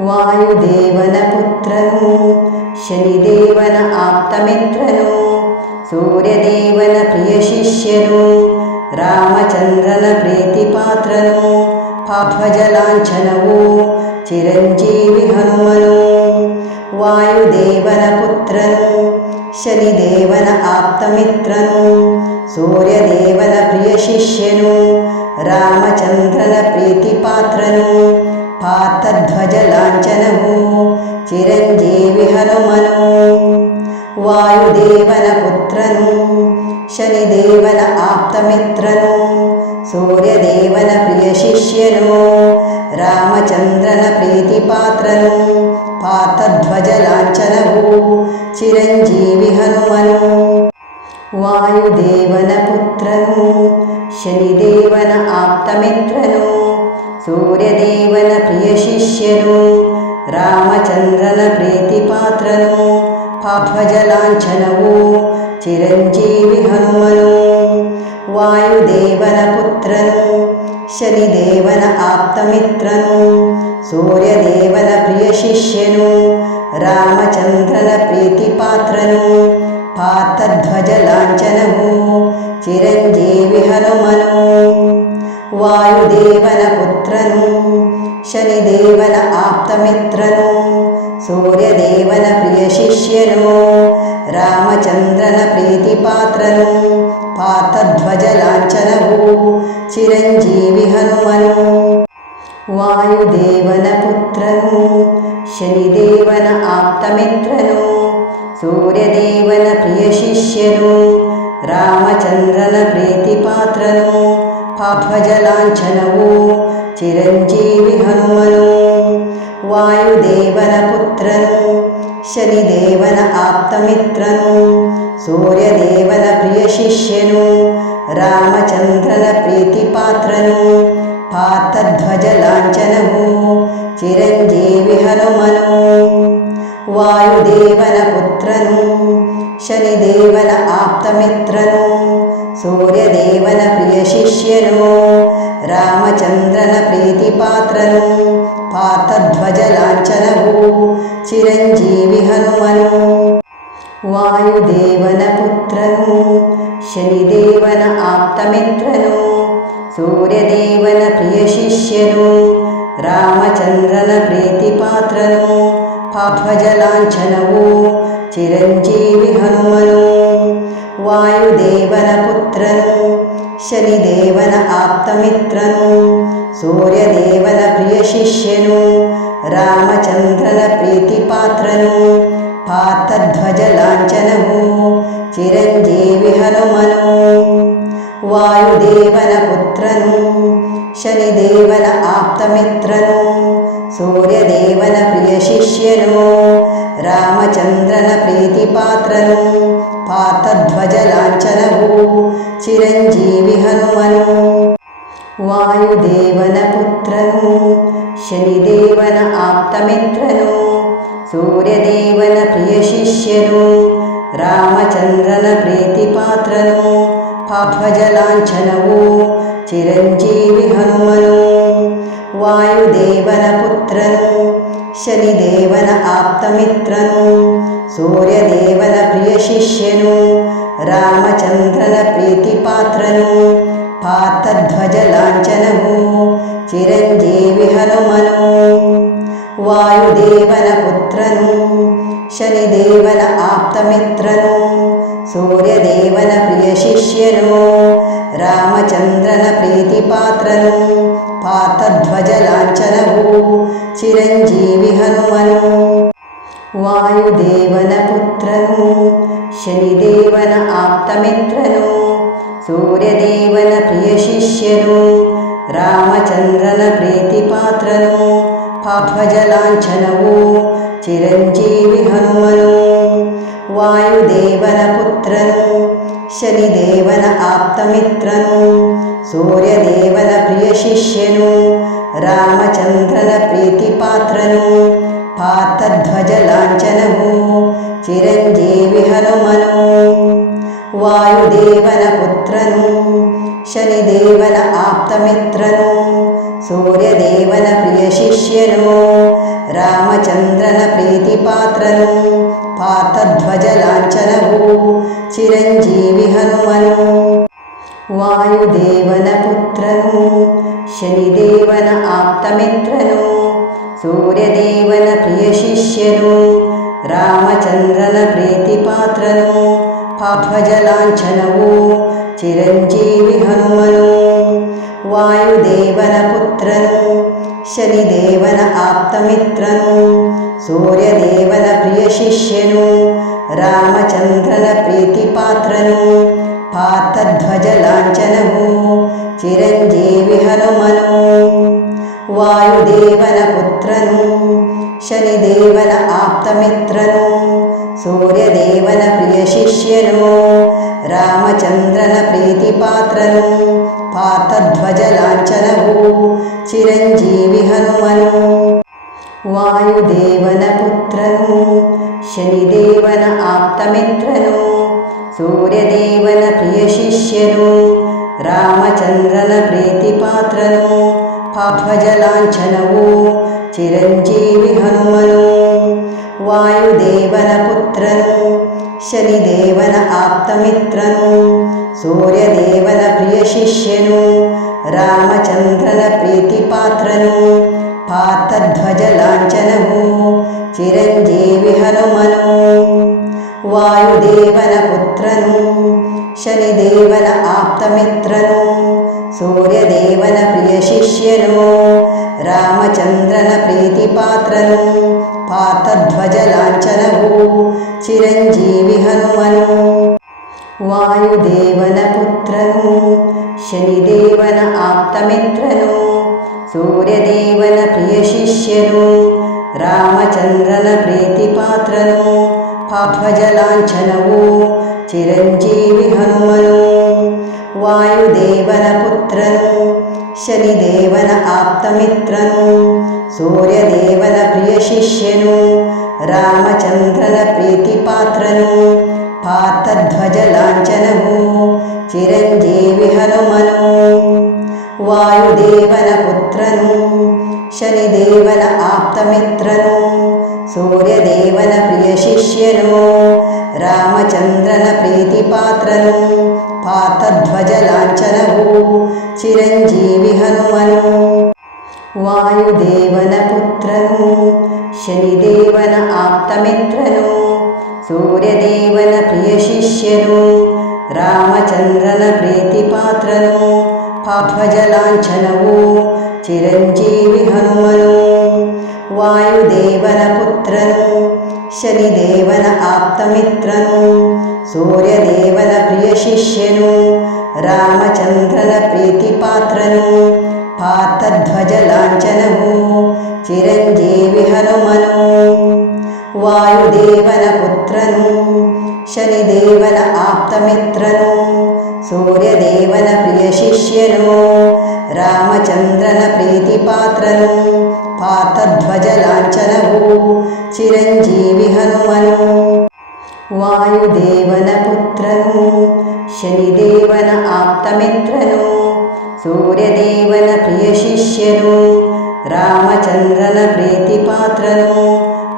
ವಾಯುದೇವನ ಪುತ್ರನು, ಶನಿದೇವನ ಆಪ್ತಮಿತ್ರನು, ಸೂರ್ಯದೇವನ ಪ್ರಿಯ ಶಿಷ್ಯನು, ರಾಮಚಂದ್ರನ ಪ್ರೀತಿಪಾತ್ರನು, ಪಾಪಜಲಾಂಛನವು ಚಿರಂಜೀವಿ ಹನುಮನು. ವಾಯುದೇವನ ಪುತ್ರನು, ಶನಿದೇವನ ಆಪ್ತಮಿತ್ರನು, ಸೂರ್ಯದೇವನ ಪ್ರಿಯ ಶಿಷ್ಯನು, ರಾಮಚಂದ್ರನ ಪ್ರೀತಿಪಾತ್ರನು, ಪಾರ್ಥಧ್ವಜ ಲಾಂಛನವು ಚಿರಂಜೀವಿ ಹನುಮನು. ವಾಯುದೇವನ ಪುತ್ರನು, ಶನಿದೇವನ ಆಪ್ತಮಿತ್ರನು, ಸೂರ್ಯದೇವನ ಪ್ರಿಯ ಶಿಷ್ಯನು, ರಾಮಚಂದ್ರನ ಪ್ರೀತಿಪಾತ್ರನು, ಪಾರ್ಥಧ್ವಜ ಲಾಂಛನವು ಚಿರಂಜೀವಿ ಹನುಮನು. ವಾಯುದೇವನ ಪುತ್ರನು, ಶನಿದೇವನ ಆಪ್ತಮಿತ್ರನು, ಸೂರ್ಯದೇವನ ಪ್ರಿಯ ಶಿಷ್ಯನು, ರಾಮಚಂದ್ರನ ಪ್ರೀತಿಪಾತ್ರನು, ಪಾಪಜಲಾಂಛನವು ಚಿರಂಜೀವಿ ಹನುಮನು. ವಾಯುದೇವನ ಪುತ್ರನು, ಶನಿದೇವನ ಆಪ್ತಮಿತ್ರನು, ಸೂರ್ಯದೇವನ ಪ್ರಿಯ ಶಿಷ್ಯನು, ರಾಮಚಂದ್ರನ ಪ್ರೀತಿಪಾತ್ರನು, ಪಾರ್ಥಧ್ವಜ ಲಾಂಛನವು ಚಿರಂಜೀವಿ ಹನುಮನು. ವಾಯುದೇವನ ಪುತ್ರನು, ಶನಿದೇವನ ಆಪ್ತಮಿತ್ರನು, ಸೂರ್ಯದೇವನ ಪ್ರಿಯ ಶಿಷ್ಯನು, ರಾಮಚಂದ್ರನ ಪ್ರೀತಿಪಾತ್ರನು, ಪಾರ್ಥಧ್ವಜ ಲಾಂಛನವು ಚಿರಂಜೀವಿ ಹನುಮನು. ವಾಯುದೇವನ ಪುತ್ರನು, ಶನಿದೇವನ ಆಪ್ತಮಿತ್ರನು, ಸೂರ್ಯದೇವನ ಪ್ರಿಯ ಶಿಷ್ಯನು, ರಾಮಚಂದ್ರನ ಪ್ರೀತಿಪಾತ್ರನು, ಪಾಪಜಲಾಂಛನವು ಚಿರಂಜೀವಿ ಹನುಮನು. ವಾಯುದೇವನ ಪುತ್ರನು, ಶನಿದೇವನ ಆಪ್ತಮಿತ್ರನು, ಸೂರ್ಯದೇವನ ಪ್ರಿಯ ಶಿಷ್ಯನು, ರಾಮಚಂದ್ರನ ಪ್ರೀತಿಪಾತ್ರನು, ಪಾರ್ಥಧ್ವಜ ಲಾಂಛನವು ಚಿರಂಜೀವಿ ಹನುಮನು. ವಾಯುದೇವನ ಪುತ್ರನು, ಶನಿದೇವನ ಆಪ್ತಮಿತ್ರನು, ಸೂರ್ಯದೇವನ ಪ್ರಿಯ ಶಿಷ್ಯನು, ರಾಮಚಂದ್ರನ ಪ್ರೀತಿಪಾತ್ರನು, ಪಾರ್ಥಧ್ವಜ ಲಾಂಛನವು ಚಿರಂಜೀವಿ ಹನುಮನು. ವಾಯುದೇವನ ಪುತ್ರನು, ಶನಿದೇವನ ಆಪ್ತಮಿತ್ರನು, ಸೂರ್ಯದೇವನ ಪ್ರಿಯ ಶಿಷ್ಯನು, ರಾಮಚಂದ್ರನ ಪ್ರೀತಿಪಾತ್ರನು, ಪಾಪಜಲಾಂಛನವು ಚಿರಂಜೀವಿ ಹನುಮನು. ವಾಯುದೇವನ ಪುತ್ರನು, ಶನಿದೇವನ ಆಪ್ತಮಿತ್ರನು, ಸೂರ್ಯದೇವನ ಪ್ರಿಯ ಶಿಷ್ಯನು, ರಾಮಚಂದ್ರನ ಪ್ರೀತಿಪಾತ್ರನು, ಪಾರ್ಥಧ್ವಜ ಲಾಂಛನವು ಚಿರಂಜೀವಿ ಹನುಮನು. ವಾಯುದೇವನ ಪುತ್ರನು, ಶನಿದೇವನ ಆಪ್ತಮಿತ್ರನು, ಸೂರ್ಯದೇವನ ಪ್ರಿಯ ಶಿಷ್ಯನು, ರಾಮಚಂದ್ರನ ಪ್ರೀತಿಪಾತ್ರನು, ಪಾರ್ಥಧ್ವಜ ಲಾಂಛನವು ಚಿರಂಜೀವಿ ಹನುಮನು. ವಾಯುದೇವನ ಪುತ್ರನು, ಶನಿದೇವನ ಆಪ್ತಮಿತ್ರನು, ಸೂರ್ಯದೇವನ ಪ್ರಿಯ ಶಿಷ್ಯನು, ರಾಮಚಂದ್ರನ ಪ್ರೀತಿಪಾತ್ರನು, ಪಾಪಜಲಾಂಛನವು ಚಿರಂಜೀವಿ ಹನುಮನು. ವಾಯುದೇವನ ಪುತ್ರನು, ಶನಿದೇವನ ಆಪ್ತಮಿತ್ರನು, ಸೂರ್ಯದೇವನ ಪ್ರಿಯ ಶಿಷ್ಯನು, ರಾಮಚಂದ್ರನ ಪ್ರೀತಿಪಾತ್ರನು, ಪಾರ್ಥಧ್ವಜ ಲಾಂಛನವು ಚಿರಂಜೀವಿ ಹನುಮನು. ವಾಯುದೇವನ ಪುತ್ರನು, ಶನಿದೇವನ ಆಪ್ತಮಿತ್ರನು, ಸೂರ್ಯದೇವನ ಪ್ರಿಯ ಶಿಷ್ಯನು, ರಾಮಚಂದ್ರನ ಪ್ರೀತಿಪಾತ್ರನು, ಪಾರ್ಥಧ್ವಜ ಲಾಂಛನವು ಚಿರಂಜೀವಿ ಹನುಮನು. ವಾಯುದೇವನ ಪುತ್ರನು, ಶನಿದೇವನ ಆಪ್ತಮಿತ್ರನು, ಸೂರ್ಯದೇವನ ಪ್ರಿಯ ಶಿಷ್ಯನು, ರಾಮಚಂದ್ರನ ಪ್ರೀತಿಪಾತ್ರನು, ಪಾಪಜಲಾಂಛನವು ಚಿರಂಜೀವಿ ಹನುಮನು. ವಾಯುದೇವನ ಪುತ್ರನು, ಶನಿದೇವನ ಆಪ್ತಮಿತ್ರನು, ಸೂರ್ಯದೇವನ ಪ್ರಿಯ ಶಿಷ್ಯನು, ರಾಮಚಂದ್ರನ ಪ್ರೀತಿಪಾತ್ರನು, ಪಾರ್ಥಧ್ವಜ ಲಾಂಛನವು ಚಿರಂಜೀವಿ ಹನುಮನು. ವಾಯುದೇವನ ಪುತ್ರನು, ಶನಿದೇವನ ಆಪ್ತಮಿತ್ರನು, ಸೂರ್ಯದೇವನ ಪ್ರಿಯ ಶಿಷ್ಯನು, ರಾಮಚಂದ್ರನ ಪ್ರೀತಿಪಾತ್ರನು ಪಾರ್ಥಧ್ವಜ ಲಾಂಛನವು ಚಿರಂಜೀವಿ ಹನುಮನು ವಾಯುದೇವನ ಪುತ್ರನು ಶನಿದೇವನ ಆಪ್ತಮಿತ್ರನು ಸೂರ್ಯದೇವನ ಪ್ರಿಯ ಶಿಷ್ಯನು ರಾಮಚಂದ್ರನ ಪ್ರೀತಿಪಾತ್ರನು ಪಾರ್ಥಧ್ವಜ ಲಾಂಛನವು ಚಿರಂಜೀವಿ ಹನುಮನು ವಾಯುದೇವನ ಪುತ್ರನು ಶನಿದೇವನ ಆಪ್ತಮಿತ್ರನು ಸೂರ್ಯದೇವನ ಪ್ರಿಯ ಶಿಷ್ಯನು ರಾಮಚಂದ್ರನ ಪ್ರೀತಿಪಾತ್ರನು ಪಾರ್ಥಧ್ವಜ ಲಾಂಛನವು ಚಿರಂಜೀವಿ ಹನುಮನು ವಾಯುದೇವನ ಪುತ್ರನು ಶನಿದೇವನ ಆಪ್ತಮಿತ್ರನು ಸೂರ್ಯದೇವನ ಪ್ರಿಯ ಶಿಷ್ಯನು ರಾಮಚಂದ್ರನ ಪ್ರೀತಿಪಾತ್ರನು ಪಾರ್ಥಧ್ವಜ ಲಾಂಛನವು ಚಿರಂಜೀವಿ ಹನುಮನು ವಾಯುದೇವನ ಪುತ್ರನು ಶನಿದೇವನ ಆಪ್ತಮಿತ್ರನು ಸೂರ್ಯದೇವನ ಪ್ರಿಯ ಶಿಷ್ಯನು ರಾಮಚಂದ್ರನ ಪ್ರೀತಿಪಾತ್ರನು ಪಾರ್ಥಧ್ವಜ ಲಾಂಛನವು ಚಿರಂಜೀವಿ ಹನುಮನು ವಾಯುದೇವನ ಪುತ್ರನು ಶನಿದೇವನ ಆಪ್ತಮಿತ್ರನು ಸೂರ್ಯದೇವನ ಪ್ರಿಯ ಶಿಷ್ಯನು ರಾಮಚಂದ್ರನ ಪ್ರೀತಿಪಾತ್ರನು ಪಾರ್ಥಧ್ವಜ ಲಾಂಛನವು ಚಿರಂಜೀವಿ ಹನುಮನು ವಾಯುದೇವನ ಪುತ್ರನು ಶನಿದೇವನ ಆಪ್ತಮಿತ್ರನು ಸೂರ್ಯದೇವನ ಪ್ರಿಯ ಶಿಷ್ಯನು ರಾಮಚಂದ್ರನ ಪ್ರೀತಿಪಾತ್ರನು ಪಾರ್ಥಧ್ವಜ ಲಾಂಛನವು ಚಿರಂಜೀವಿ ಹನುಮನು ವಾಯುದೇವನ ಪುತ್ರನು ಶನಿದೇವನ ಆಪ್ತಮಿತ್ರನು ಸೂರ್ಯದೇವನ ಪ್ರಿಯ ಶಿಷ್ಯನು ರಾಮಚಂದ್ರನ ಪ್ರೀತಿಪಾತ್ರನು ಪಾರ್ಥಧ್ವಜ ಲಾಂಛನವು ಚಿರಂಜೀವಿ ಹನುಮನು ವಾಯುದೇವನ ಪುತ್ರನು ಶನಿದೇವನ ಆಪ್ತಮಿತ್ರನು ಸೂರ್ಯದೇವನ ಪ್ರಿಯ ಶಿಷ್ಯನು ರಾಮಚಂದ್ರನ ಪ್ರೀತಿಪಾತ್ರನು ಪಾರ್ಥಧ್ವಜ ಲಾಂಛನವು ಚಿರಂಜೀವಿ ಹನುಮನು ವಾಯುದೇವನ ಪುತ್ರನು ಶನಿದೇವನ ಆಪ್ತಮಿತ್ರನು ಸೂರ್ಯದೇವನ ಪ್ರಿಯ ಶಿಷ್ಯನು ರಾಮಚಂದ್ರನ ಪ್ರೀತಿಪಾತ್ರನು ಪಾರ್ಥಧ್ವಜ ಲಾಂಛನವು ಚಿರಂಜೀವಿ ಹನುಮನು ವಾಯುದೇವನ ಪುತ್ರನು ಶನಿದೇವನ ಆಪ್ತಮಿತ್ರನು ಸೂರ್ಯದೇವನ ಪ್ರಿಯ ಶಿಷ್ಯನು ರಾಮಚಂದ್ರನ ಪ್ರೀತಿಪಾತ್ರನು ಪಾರ್ಥಧ್ವಜ ಲಾಂಛನವು ಚಿರಂಜೀವಿ ಹನುಮನು ವಾಯುದೇವನ ಪುತ್ರನು ಶನಿದೇವನ ಆಪ್ತಮಿತ್ರನು ಸೂರ್ಯದೇವನ ಪ್ರಿಯ ಶಿಷ್ಯನು ರಾಮಚಂದ್ರನ ಪ್ರೀತಿಪಾತ್ರನು ಪಾರ್ಥಧ್ವಜ ಲಾಂಛನವು ಚಿರಂಜೀವಿ ಹನುಮನು ವಾಯುದೇವನ ಪುತ್ರನು ಶನಿದೇವನ ಆಪ್ತಮಿತ್ರನು ಸೂರ್ಯದೇವನ ಪ್ರಿಯ ಶಿಷ್ಯನು ರಾಮಚಂದ್ರನ ಪ್ರೀತಿಪಾತ್ರನು ಪಾರ್ಥಧ್ವಜ ಲಾಂಛನವು ಚಿರಂಜೀವಿ ಹನುಮನು ವಾಯುದೇವನ ಪುತ್ರನು ಶನಿದೇವನ ಆಪ್ತಮಿತ್ರನು ಸೂರ್ಯದೇವನ ಪ್ರಿಯ ಶಿಷ್ಯನು ರಾಮಚಂದ್ರನ ಪ್ರೀತಿಪಾತ್ರನು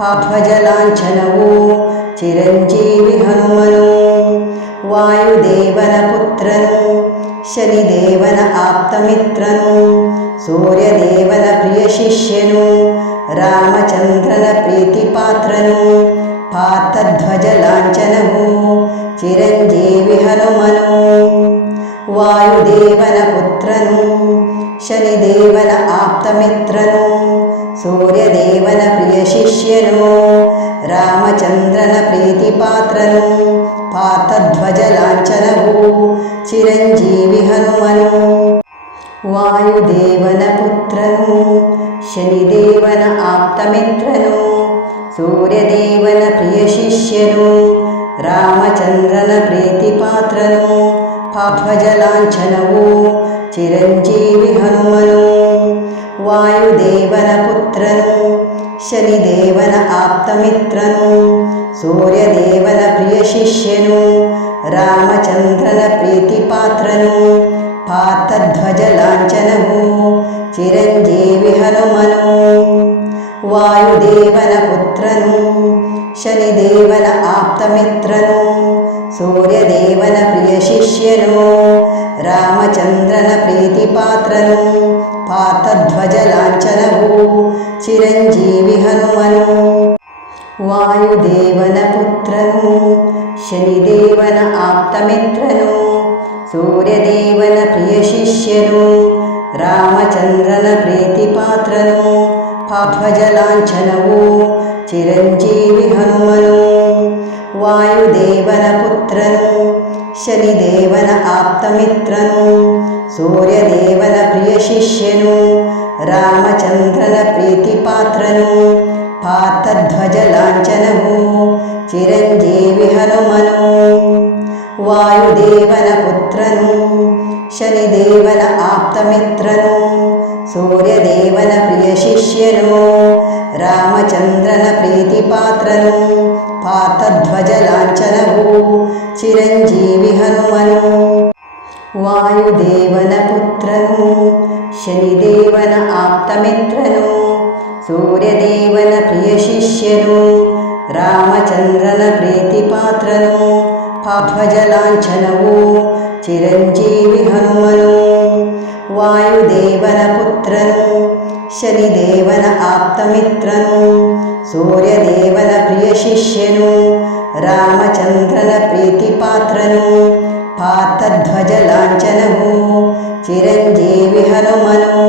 ಪಾರ್ಥಧ್ವಜ ಲಾಂಛನವು ಚಿರಂಜೀವಿ ಹನುಮನು ವಾಯುದೇವನ ಪುತ್ರನು ಶನಿದೇವನ ಆಪ್ತಮಿತ್ರನು ಸೂರ್ಯದೇವನ ಪ್ರಿಯ ಶಿಷ್ಯನು ರಾಮಚಂದ್ರನ ಪ್ರೀತಿಪಾತ್ರನು ಪಾರ್ಥಧ್ವಜ ಲಾಂಛನವು ಚಿರಂಜೀವಿ ಹನುಮನು ವಾಯುದೇವನ ಪುತ್ರನು ಶನಿದೇವನ ಆಪ್ತಮಿತ್ರನು ಸೂರ್ಯದೇವನ ಪ್ರಿಯ ಶಿಷ್ಯನು ರಾಮಚಂದ್ರನ ಪ್ರೀತಿಪಾತ್ರನು ಪಾರ್ಥಧ್ವಜ ಲಾಂಛನವು ಚಿರಂಜೀವಿ ಹನುಮನು ವಾಯುದೇವನ ಪುತ್ರನು ಶನಿದೇವನ ಆಪ್ತಮಿತ್ರನು ಸೂರ್ಯದೇವನ ಪ್ರಿಯ ಶಿಷ್ಯನು ರಾಮಚಂದ್ರನ ಪ್ರೀತಿಪಾತ್ರನು ಪಾರ್ಥಧ್ವಜ ಲಾಂಛನವು ಚಿರಂಜೀವಿ ಹನುಮನು ವಾಯುದೇವನ ಪುತ್ರನು ಶನಿದೇವನ ಆಪ್ತಮಿತ್ರನು ಸೂರ್ಯದೇವನ ಪ್ರಿಯ ಶಿಷ್ಯನು ರಾಮಚಂದ್ರನ ಪ್ರೀತಿಪಾತ್ರನು ಪಾರ್ಥಧ್ವಜ ಲಾಂಛನವು ಚಿರಂಜೀವಿ ಹನುಮನು ವಾಯುದೇವನ ಪುತ್ರನು ಶನಿದೇವನ ಆಪ್ತಮಿತ್ರನು ಸೂರ್ಯದೇವನ ಪ್ರಿಯ ಶಿಷ್ಯನು ರಾಮಚಂದ್ರನ ಪ್ರೀತಿಪಾತ್ರನು ಪಾರ್ಥಧ್ವಜ ಲಾಂಛನವು ಚಿರಂಜೀವಿ ಹನುಮನು ವಾಯುದೇವನ ಪುತ್ರನು ಶನಿದೇವನ ಆಪ್ತಮಿತ್ರನು ಸೂರ್ಯದೇವನ ಪ್ರಿಯ ಶಿಷ್ಯನು ರಾಮಚಂದ್ರನ ಪ್ರೀತಿಪಾತ್ರನು ಪಾರ್ಥಧ್ವಜ ಲಾಂಛನವು ಚಿರಂಜೀವಿ ಹನುಮನು ವಾಯುದೇವನ ಪುತ್ರನು ಶನಿದೇವನ ಆಪ್ತಮಿತ್ರನು ಸೂರ್ಯದೇವನ ಪ್ರಿಯ ಶಿಷ್ಯನು ರಾಮಚಂದ್ರನ ಪ್ರೀತಿಪಾತ್ರನು ಪಾರ್ಥಧ್ವಜ ಲಾಂಛನವು ಚಿರಂಜೀವಿ ಹನುಮನು ವಾಯುದೇವನ ಪುತ್ರನು ಶನಿದೇವನ ಆಪ್ತಮಿತ್ರನು ಸೂರ್ಯದೇವನ ಪ್ರಿಯ ಶಿಷ್ಯನು ರಾಮಚಂದ್ರನ ಪ್ರೀತಿಪಾತ್ರನು ಪಾರ್ಥಧ್ವಜ ಲಾಂಛನವು ಚಿರಂಜೀವಿ ಹನುಮನು ವಾಯುದೇವನ ಪುತ್ರನು ಶನಿದೇವನ ಆಪ್ತಮಿತ್ರನು ಸೂರ್ಯದೇವನ ಪ್ರಿಯ ಶಿಷ್ಯನು ರಾಮಚಂದ್ರನ ಪ್ರೀತಿಪಾತ್ರನು ಪಾರ್ಥಧ್ವಜ ಲಾಂಛನವು ಚಿರಂಜೀವಿ ಹನುಮನು ವಾಯುದೇವನ ಪುತ್ರನು ಶನಿದೇವನ ಆಪ್ತಮಿತ್ರನು ಸೂರ್ಯದೇವನ ಪ್ರಿಯ ಶಿಷ್ಯನು ರಾಮಚಂದ್ರನ ಪ್ರೀತಿಪಾತ್ರನು ಪಾರ್ಥಧ್ವಜ ಲಾಂಛನವು ಚಿರಂಜೀವಿ ಹನುಮನು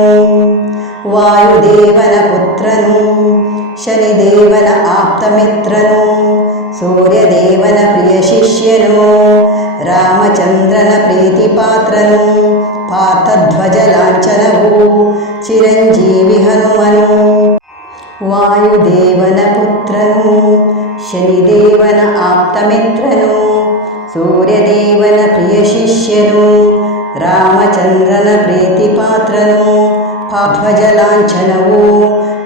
ವಾಯುದೇವನ ಪುತ್ರನು ಶನಿದೇವನ ಆಪ್ತಮಿತ್ರನು ಸೂರ್ಯದೇವನ ಪ್ರಿಯ ಶಿಷ್ಯನು ರಾಮಚಂದ್ರನ ಪ್ರೀತಿಪಾತ್ರನು ಪಾರ್ಥಧ್ವಜ ಲಾಂಛನವು ಚಿರಂಜೀವಿ ಹನುಮನು ವಾಯುದೇವನ ಪುತ್ರನು ಶನಿದೇವನ ಆಪ್ತಮಿತ್ರನು ಸೂರ್ಯದೇವನ ಪ್ರಿಯ ಶಿಷ್ಯನು ರಾಮಚಂದ್ರನ ಪ್ರೀತಿಪಾತ್ರನು ಪಾರ್ಥಧ್ವಜ ಲಾಂಛನವು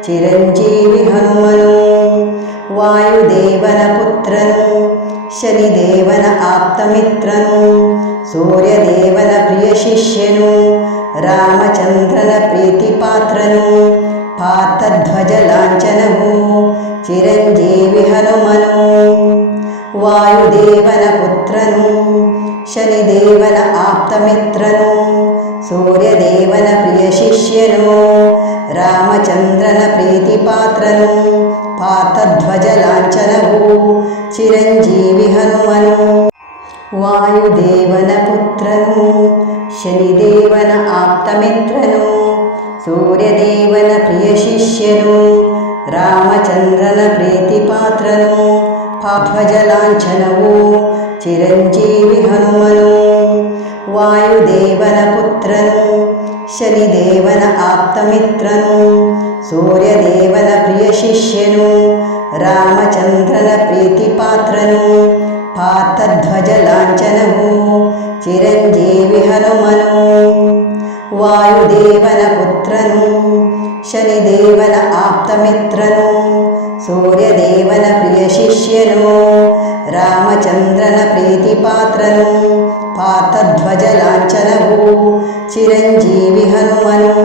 ಚಿರಂಜೀವಿ ಹನುಮನು ವಾಯುದೇವನ ಪುತ್ರನು ಶನಿದೇವನ ಆಪ್ತಮಿತ್ರನು ಸೂರ್ಯದೇವನ ಪ್ರಿಯ ಶಿಷ್ಯನು ರಾಮಚಂದ್ರನ ಪ್ರೀತಿಪಾತ್ರನು ಪಾರ್ಥಧ್ವಜ ಲಾಂಛನವು ಚಿರಂಜೀವಿ ಹನುಮನು ವಾಯುದೇವನ ಪುತ್ರನು ಶನಿದೇವನ ಆಪ್ತಮಿತ್ರನು ಸೂರ್ಯದೇವನ ಪ್ರಿಯ ಶಿಷ್ಯನು ರಾಮಚಂದ್ರನ ಪ್ರೀತಿಪಾತ್ರನು ಪಾರ್ಥಧ್ವಜ ಲಾಂಛನವು ಚಿರಂಜೀವಿ ಹನುಮನು ವಾಯುದೇವನ ಪುತ್ರನು ಶನಿದೇವನ ಆಪ್ತಮಿತ್ರನು ಸೂರ್ಯದೇವನ ಪ್ರಿಯ ಶಿಷ್ಯನು ರಾಮಚಂದ್ರನ ಪ್ರೀತಿಪಾತ್ರನು ಪಾರ್ಥಧ್ವಜ ಲಾಂಛನವು ಚಿರಂಜೀವಿ ಹನುಮನು ವಾಯುದೇವನ ಪುತ್ರನು ಶನಿದೇವನ ಆಪ್ತಮಿತ್ರನು ಸೂರ್ಯದೇವನ ಪ್ರಿಯ ಶಿಷ್ಯನು ರಾಮಚಂದ್ರನ ಪ್ರೀತಿಪಾತ್ರನು ಪಾರ್ಥಧ್ವಜ ಲಾಂಛನವು ಚಿರಂಜೀವಿ ಹನುಮನು ವಾಯುದೇವನ ಪುತ್ರನು ಶನಿದೇವನ ಆಪ್ತಮಿತ್ರನು ಸೂರ್ಯದೇವನ ಪ್ರಿಯ ಶಿಷ್ಯನು ರಾಮಚಂದ್ರನ ಪ್ರೀತಿಪಾತ್ರನು ಪಾರ್ಥಧ್ವಜ ಲಾಂಛನವು ಚಿರಂಜೀವಿ ಹನುಮನು